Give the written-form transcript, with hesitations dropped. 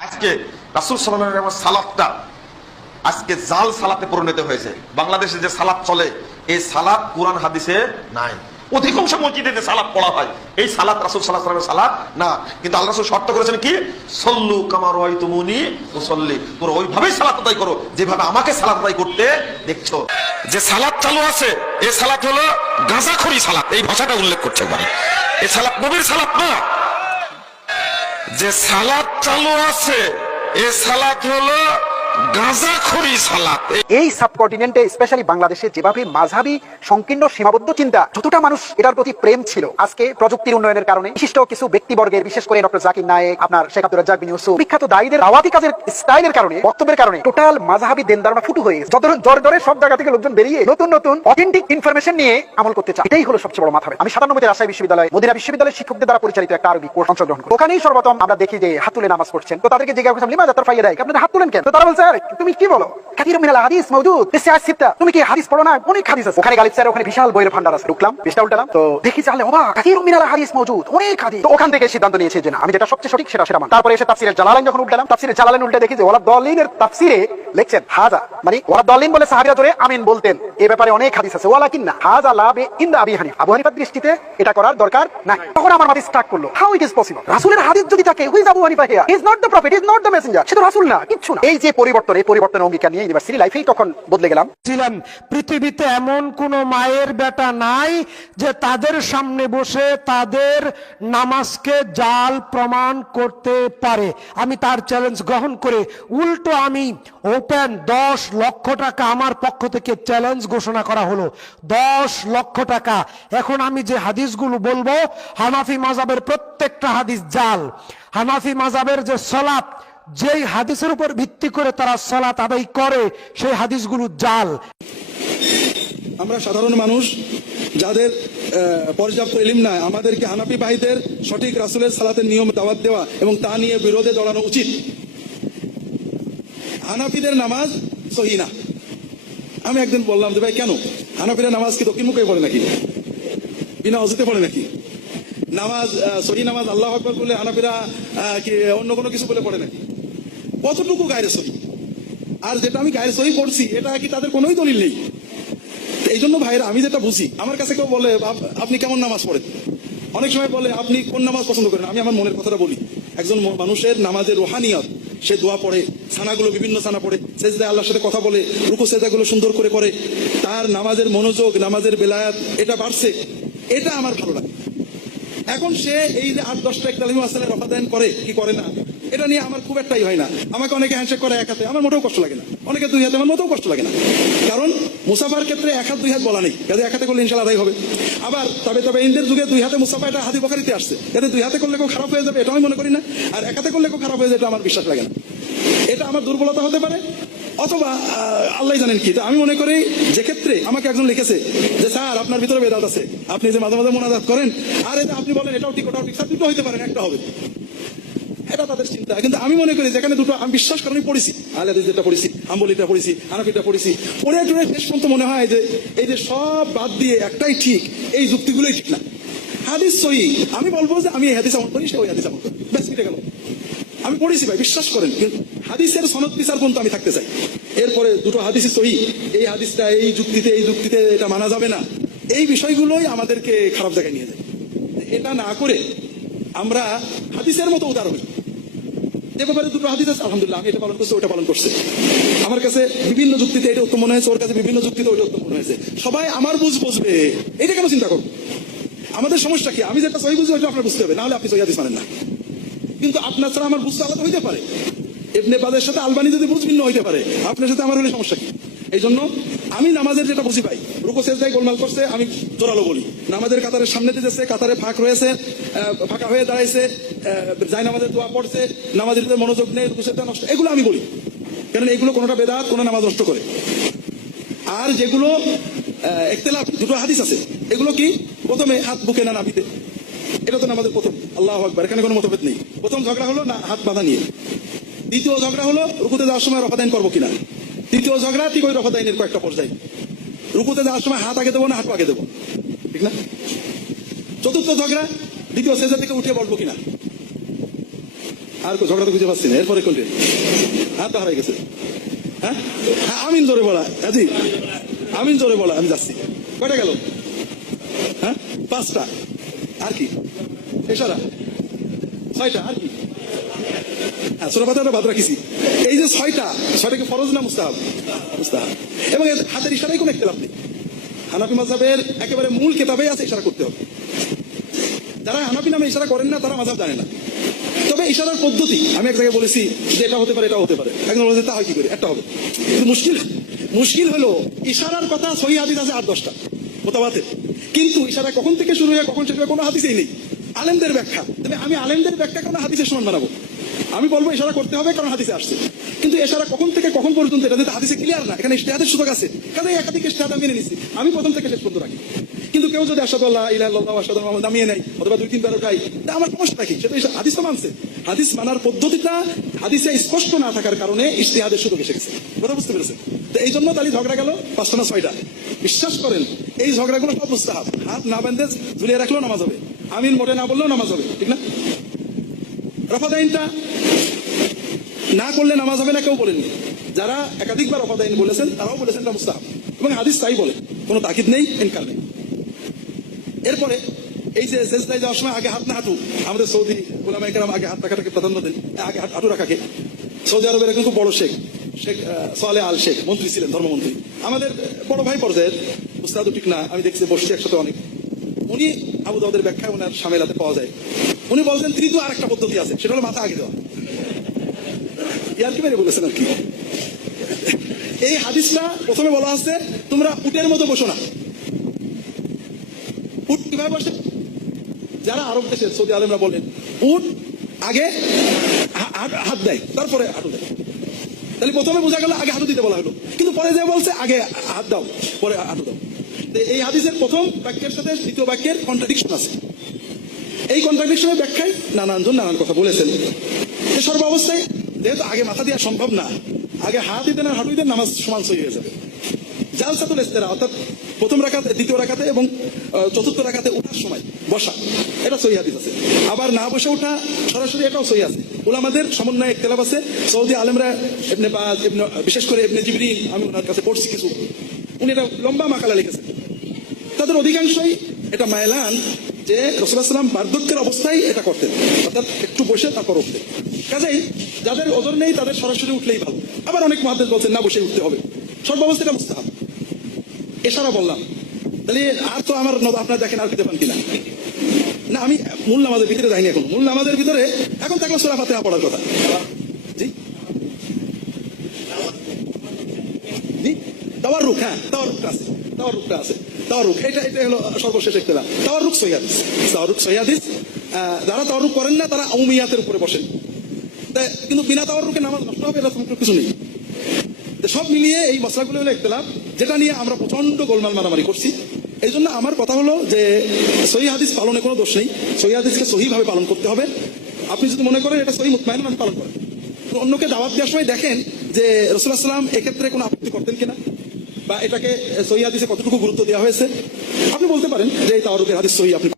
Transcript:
আজকে রাসূল সাল্লাল্লাহু আলাইহি ওয়াসাল্লামের সালাতটা আজকে জাল সালাতে পরিণত হয়েছে। বাংলাদেশে যে সালাত চলে, এই সালাত কোরআন হাদিসে নাই। অধিকাংশ মসজিদে যে সালাত পড়া হয়, এই সালাত রাসূল সাল্লাল্লাহু আলাইহি ওয়াসাল্লামের সালাত না। কিন্তু আল্লাহ রাসূল শর্ত করেছেন কি, সল্লু কামা রাআইতুমুনি উসাল্লি, তোমরা ওইভাবেই সালাত আদায় করো যেভাবে আমাকে সালাত আদায় করতে দেখছো। যে সালাত চালু আছে, এই সালাত হলো গাঁজাখড়ি সালাত, এই ভাষাটা উল্লেখ করছে মানে। এই সালাত নবীর সালাত না। যে সালাত চালু আছে, এই সালাত হলো গাঁজাখড়ি সালাত। এই সাবকন্টিনেন্টে স্পেশালি বাংলাদেশে যেভাবে মাযহাবী সংকীর্ণ সীমাবদ্ধ চিন্তা, যতটা মানুষ এটার প্রতি প্রেম ছিল, আজকে প্রযুক্তির উন্নয়নের কারণে বিশিষ্ট কিছু ব্যক্তিবর্গের, বিশেষ করে ডক্টর জাকির নায়েক, আপনার শেখ আব্দুর রাজ্জাক বিন ইউসুফ, বিখ্যাত দায়ীদের দাওয়াতি কাজের স্টাইলের কারণে, বক্তব্যের কারণে টোটাল মাযহাবী দেন ধারণা ফুটু হয়ে গেছে। জ্বর জ্বরে সব জায়গা থেকে লোকজন বেরিয়ে নতুন নতুন অথেন্টিক ইনফরমেশন নিয়ে আমল করতে চায়। এটাই হলো সবচেয়ে বড় মাথা। আমি 97 রাজশাহী বিশ্ববিদ্যালয়, মদিনা বিশ্ববিদ্যালয়ের শিক্ষকদের দ্বারা পরিচালিত একটা আরবি কোর্স অংশগ্রহণ করি। ওখানেই সর্বপ্রথম আমরা দেখি যে হাত তুলে নামাজ পড়ছেন। তো তাদেরকে জিজ্ঞাসা করলাম, লিমা যাতার ফাইয়া দেয়, আপনারা হাত তুলেন কেন? তো তারা বলছে, আরে তুমি কি বলো, কাসীরুম মিনাল হাদিস মাওজুদ ফি সিত্তা, তুমি কি হাদিস পড়ো না? অনেক হাদিস আছে ওখানে। গালিব স্যার ওখানে বিশাল বইয়ের ভান্ডার আছে। ঢুকলাম, পেজটা উল্টালাম, তো দেখি জানলে অবাক, কাসীরুম মিনাল হাদিস মাওজুদ, অনেক হাদিস। তো ওখান থেকে সিদ্ধান্ত নিয়েছি যে না, আমি যেটা সবচেয়ে সঠিক সেটা মান। তারপরে এসে তাফসীরের জালালাইন যখন উল্টালাম, তাফসীরের জালালাইন উল্টে দেখি যে ওয়ালা দাল্লিনের তাফসীরে লিখছেন হাজা, মানে ওয়ালা দাল্লিন বলে সাহাবীরা জোরে আমিন বলতেন, এই ব্যাপারে অনেক হাদিস আছে। ওয়ালাকিন্না হাজা লা বে ইনদা আবি হানিফা, আবু হানিফার দৃষ্টিতে এটা করার দরকার নাই। তখন আমার মাথা স্টার্ট করলো, হাউ ইট ইজ পসিবল? রাসূলের হাদিস যদি থাকে, who is Abu Hanifa here? He is not the prophet, he is not the messenger, সে তো রাসূল না, কিচ্ছু না। এই যে পরিবর্তন, এই পরিবর্তনের অঙ্গীকার নিয়ে ইউনিভার্সিটি লাইফেই তখন বদলে গেলাম। পৃথিবীতে এমন কোন মায়ের বেটা নাই যে তাদের সামনে বসে তাদের নামাজকে জাল প্রমাণ করতে পারে। আমি তার চ্যালেঞ্জ গ্রহণ করে উল্টো আমি ওপেন 10 লক্ষ টাকা আমার পক্ষ থেকে চ্যালেঞ্জ ঘোষণা করা হলো। 10 লক্ষ টাকা। এখন আমি যে হাদিসগুলো বলবো, হানাফি মাযহাবের প্রত্যেকটা হাদিস জাল। হানাফি মাযহাবের যে সালাত, যেই হাদিসের উপর ভিত্তি করে তারা সালাত আদায় করে, সেই হাদিসগুলো জাল। আমরা সাধারণ মানুষ যাদের পর্যাপ্ত ইলম নাই, আমাদেরকে হানাফি ভাইদের সঠিক রাসূলের সালাতের নিয়ম দাওয়াত দেওয়া এবং তা নিয়ে বিরোধে জড়ানো উচিত। হানাফিদের নামাজ সহিহ না। আমি একদিন বললাম যে ভাই কেন, হানাফিরা নামাজ কি দক্ষিণ মুখে পড়ে নাকি, বিনা অজুতে পড়ে নাকি? নামাজ সহিহ নামাজ আল্লাহু আকবার বলে হানাফিরা কি অন্য কোনো কিছু বলে পড়ে নাকি? কতটুকু গায়ের সহিহ? আর যেটা আমি গায়ের সহিহ পড়ছি, এটা কি তাদের কোনোই দলিল নেই? এই জন্য ভাইরা, আমি যেটা বুঝি, আমার কাছে কেউ বলে আপনি কেমন নামাজ পড়েন, অনেক সময় বলে আপনি কোন নামাজ পছন্দ করেন, আমি আমার মনের কথাটা বলি। একজন মানুষের নামাজের রুহানিয়ত, সে দোয়া পড়ে, ছানাগুলো বিভিন্ন ছানা পড়ে, সেজদায় আল্লাহর সাথে কথা বলে, রুকু সেজদাগুলো সুন্দর করে করে, তার নামাজের মনোযোগ, নামাজের বেলায়াত এটা বাড়ছে, এটা আমার ভালো লাগে। এখন সে এই যে 8-10টা ইকতালিমু আসসালামের রফাদান করে কি করে না, এটা নিয়ে আমার খুব একটাই হয় না। আমাকে অনেকে হ্যান্ডশেক করে এক হাতে, আমার মোটেও কষ্ট লাগে না। অনেকে 2 হাতে, আমার মোটেও কষ্ট লাগে না। কারণ মুসাফার ক্ষেত্রে 1 হাত 2 হাত বলা নেই, যাতে 1 হাতে করলে ইনশাআল্লাহ আদায় হবে। আবার তবে ইন্দের যুগে 2 হাতে মুসাফা, এটা হাদিস বুখারীতে আসছে, যাতে 2 হাতে করলে কেউ খারাপ হয়ে যাবে এটা আমি মনে করি না, আর 1 হাতে করলে কেউ খারাপ হয়ে যাবে এটা আমার বিশ্বাস লাগে না। এটা আমার দুর্বলতা হতে পারে, অথবা আল্লাহ জানেন কি। আমি মনে করি যে ক্ষেত্রে আমাকে একজন লিখেছে যে স্যার আপনার ভিতরে বেদাত আছে, আপনি যে মাঝে মাঝে মোনাজাত করেন, আর এটা আপনি বলেন এটাও ঠিক ওটাও ঠিক, স্যার দুটো হইতে পারেন, একটা হবে, এটা তাদের চিন্তা। কিন্তু আমি মনে করি যেখানে দুটো, আমি বিশ্বাস করি, আমি পড়েছি, আহলে হাদিস যেটা পড়েছি, হাম্বলিটা পড়েছি, হানাফিটা পড়েছি, পড়ে টুড়ে শেষ পর্যন্ত মনে হয় যে এই যে সব বাদ দিয়ে একটাই ঠিক, এই যুক্তিগুলোই ঠিক না। হাদিস সহিহ, আমি বলবো যে আমি এই হাদিস আমল করি, সে ওই হাদিস আমল করি, ব্যাস মিটে গেল। আমি পড়েছি ভাই, বিশ্বাস করেন, কিন্তু হাদিসের সনদ বিচার পর্যন্ত আমি থাকতে চাই। এরপরে দুটো হাদিসই সহিহ, এই হাদিসটা এই যুক্তিতে এটা মানা যাবে না, এই বিষয়গুলোই আমাদেরকে খারাপ জায়গায় নিয়ে যায়। এটা না করে আমরা হাদিসের মতো উদার হই। যে ব্যাপারে দুটো হাদিস আছে, আলহামদুলিল্লাহ আমি এটা পালন করছি, ওটা পালন করছে, আমার কাছে বিভিন্ন যুক্তিতে এটা উত্তম মনে হয়েছে, ওর কাছে বিভিন্ন যুক্তিতে ওইটা উত্তম মনে হয়েছে, সবাই আমার বুঝবে, এটা কেন চিন্তা করবো? আমাদের সমস্যা কি? আমি যেটা সহিহ বুঝি ওইটা আপনার বুঝতে হবে, নাহলে আপনি সহিহ হাদিস মানেন না। কিন্তু আপনার ছাড়া আমার বুঝতে আলাদা হইতে পারে, ইবনে বাজের সাথে আলবানি যদি বুঝ ভিন্ন হইতে পারে, আপনার সাথে আমার হলে সমস্যা কি? এই জন্য আমি নামাজের যেটা বুঝি পাই, রুকু সেজদায় গোলমাল করছে আমি জোরালো বলি, নামাজের কাতারের সামনে দিতেছে, কাতারে ফাঁক রয়েছে, ফাঁকা হয়ে দাঁড়াইছে, যাই নামাজের দোয়া পড়ছে, নামাজের মনোযোগ নেই, রুকু সেজদা নষ্ট, এগুলো আমি বলি, কারণ এগুলো কোনোটা বেদাত, কোনো নামাজ নষ্ট করে। আর যেগুলো ইখতিলাফ, দুটো হাদিস আছে, এগুলো কি প্রথমে হাত বুকে না নাভিতে, এটা তো আমাদের প্রথম, আল্লাহু আকবার, এখানে কোনো মতভেদ নেই। প্রথম ঝগড়া হলো না হাত বাঁধা নিয়ে, দ্বিতীয় ঝগড়া হলো রুকুতে যাওয়ার সময় রফাদাইন করবো কিনা, তৃতীয় ঝগড়া ঠিক ওই রফাদাইনের কয়েকটা পর্যায়ে, রুকুতে যাওয়ার সময় হাত আগে দেবো না হাত আগে দেবো, ঠিক না? চতুর্থ ঝগড়া দ্বিতীয় সেজদা থেকে উঠে বসবো কিনা। আর ঝগড়া তো খুঁজে পাচ্ছি না, এরপরে কোনটি হাত তো হারাই গেছে। হ্যাঁ হ্যাঁ, আমিন জোরে বলা, জি আমিন জোরে বলা, আমি যাচ্ছি। কয়টা গেল? হ্যাঁ 5টা। আর কি? এছাড়া 6টা। আর কি? হ্যাঁ সূরা ফাতিহাটা বাদ রাখিছি। এই যে 6টা কি ফরজ না মুস্তাহাব? মুস্তাহাব। এবং এর হাতের ইশারায় কোনো ইখতিলাফ নেই। হানাফি মাযহাবের একেবারে মূল কিতাবেই আছে ইশারা করতে হবে। যারা হানাফি নামে ইশারা করেন না তারা মাযহাব জানে না। তবে ইশারার পদ্ধতি আমি এক জায়গায় বলেছি যে এটা হতে পারে, এটা হতে পারে। একজন বলেছে তা হয় কি করে, একটা হবে। কিন্তু মুশকিল হলো ইশারার কথা সহিহ হাদিস আছে 8-10টা মুতাওয়াতির, কিন্তু ইশারা কখন থেকে শুরু হয় কখন শেষ হয় কোনো হাদিসেই নেই। আলেমদের ব্যাখ্যা, তবে আমি আলেমদের ব্যাখ্যা কোনো হাদিসের সমান বানাবো। আমি বলবো ইশারা করতে হবে কারণ হাদিসে আসছে, কিন্তু ইশারা কখন থেকে কখন পর্যন্ত এটা যদি হাদিসে ক্লিয়ার না, এখানে ইজতিহাদের সুযোগ আছে, কাজে একাধিক ইজতিহাদ আমি মেনে নিচ্ছি, আমি প্রথম থেকে শেষ পর্যন্ত রাখি। কিন্তু কেউ যদি আশহাদু আল্লা ইলাহা ইল্লাল্লাহ ওয়া আশহাদু আন্না মুহাম্মাদান নামিয়ে নেয় অথবা 2-3 বার উঠাই, তা আমার সমস্যা কি? সেটা হাদিস তো মানছে। হাদিস মানার পদ্ধতিটা হাদিসে স্পষ্ট না থাকার কারণে ইজতিহাদের সুযোগ এসে গেছে। কথা বুঝতে পেরেছেন? তো এই জন্য তাহলে ঝগড়া গেল 5টা না 6টা। বিশ্বাস করেন এই ঝগড়াগুলো সব মুস্তাহাব। হাত না বেঁধে ঝুলিয়ে রাখলেও নামাজ হবে, আমিন মোটে না বললেও নামাজ হবে, ঠিক না? রফাদাইনটা না করলে নামাজ হবে না কেউ বলেননি। যারা একাধিকবার রফাদাইন বলেছেন তারাও বলেছেন এটা মুস্তাহাব, এবং হাদিস তাই বলে, কোনো তাকিদ নেই, ইনকার নেই। এরপরে এই যে সেজদায় যাওয়ার সময় আগে হাত না হাঁটু, আমাদের সৌদি ওলামায়ে কেরাম আগে হাত রাখাটাকে প্রাধান্য দেন, আগে হাঁটু রাখাকে। সৌদি আরবের একজন খুব বড় শেখ সালেহ আল শেখ মন্ত্রী ছিলেন, ধর্মমন্ত্রী, আমাদের বড় ভাই পর্যায়ের, উস্তাদও ঠিক না, আমি দেখছি বসছি একসাথে অনেক। উনি আবু দাউদের ব্যাখ্যায় ওনার সামেলাতে পাওয়া যায়, উনি বলছেন তৃতীয় আরেকটা পদ্ধতি আছে, সেটা হলো মাথা আগে দেওয়া। ইয়ার কি মেরে বলেছেন আর কি। এই হাদিসটা প্রথমে বলা আছে তোমরা উটের মতো বসো না। উট কিভাবে বসে? যারা আরব দেশের সৌদি আলেমরা বলেন উট আগে হাত দেয় তারপরে হাঁটু দেয়। তাহলে প্রথমে বোঝা গেল আগে হাঁটু দিতে বলা হলো, কিন্তু পরে যে বলছে আগে হাত দাও পরে হাঁটু দাও। এই হাদিসের প্রথম বাক্যের সাথে দ্বিতীয় বাক্যের কন্ট্রাডিকশন আছে। এই কন্ট্রাডিকশনের ব্যাখ্যায় নানানজন নানান কথা বলেছেন। সর্ব অবস্থায় যেহেতু আগে মাথা দেওয়া সম্ভব না, আগে হাত দিতে না হাঁটু দিতে নামাজ সমান সহি হয়ে যাবে। জালসাতুল ইস্তিরাহা অর্থাৎ প্রথম রাকাতে, দ্বিতীয় রাকাতে এবং চতুর্থ রাকাতে ওঠার সময় বসা, এটা সহিহ হাদিস আছে। আবার না বসে ওঠা সরাসরি, এটাও সহিহ আছে। উলামাদের সমন্বয়ে ইখতিলাফ আছে। সৌদি আলেমরা ইবনে বাজ, বিশেষ করে ইবনে জিবরিল, আমি ওনার কাছে পড়ছি কিছু, উনি এটা লম্বা মাকালা লিখেছেন। তাদের অধিকাংশই এটা মায়লান যে রাসূলুল্লাহ সাল্লাল্লাহু আলাইহি ওয়াসাল্লাম বার্ধক্যের অবস্থায় এটা করতেন, অর্থাৎ একটু বসে তারপর উঠতেন। কাজেই যাদের ওজন নেই তাদের সরাসরি উঠলেই ভালো। আবার অনেক মুহাদ্দিস বলছেন না, বসে উঠতে হবে। সর্বাবস্থায় এটা মুস্তাহাব। এশারা বললাম, তাহলে আর তো আমার আপনারা দেখেন আর পেতে পান কিনা না। আমি মূল নামাজের ভিতরে যাইনি এখন। মূল নামাজের ভিতরে এখন থাকলে সূরা ফাতিহা পড়ার কথা। জি জি তাওয়াররুক, হ্যাঁ তাওয়াররুকটা আছে, তাওয়াররুকটা আছে, তাওয়াররুক এটা হলো সর্বশেষ ইখতিলাফ। তাওয়াররুক সহিহ হাদিস, তাওয়াররুক সহিহ হাদিস। যারা তাওয়াররুক করেন না তারা উমিয়াতের উপরে বসেন, কিন্তু বিনা তাওয়াররুকে নামাজ নষ্ট হবে এরকম কিছু নেই। সব মিলিয়ে এই মশলাগুলো হলো ইখতিলাফ, যেটা নিয়ে আমরা প্রচন্ড গোলমাল মারামারি করছি। এই জন্য আমার কথা হলো যে সহিহ হাদিস পালনে কোনো দোষ নেই, সহিহ হাদিসকে সহিভাবে পালন করতে হবে। আপনি যদি মনে করেন এটা সহিহ মুতমাইনান আপনি পালন করেন, অন্যকে দাওয়াত দেওয়ার সময় দেখেন যে রাসূলুল্লাহ সাল্লাল্লাহু আলাইহি ওয়াসাল্লাম এক্ষেত্রে কোনো আপত্তি করতেন কিনা, বা এটাকে সহিহ হাদিসে কতটুকু গুরুত্ব দেওয়া হয়েছে। আপনি বলতে পারেন যে এই তাওয়ারুকের হাদিস সহিহ, আপনি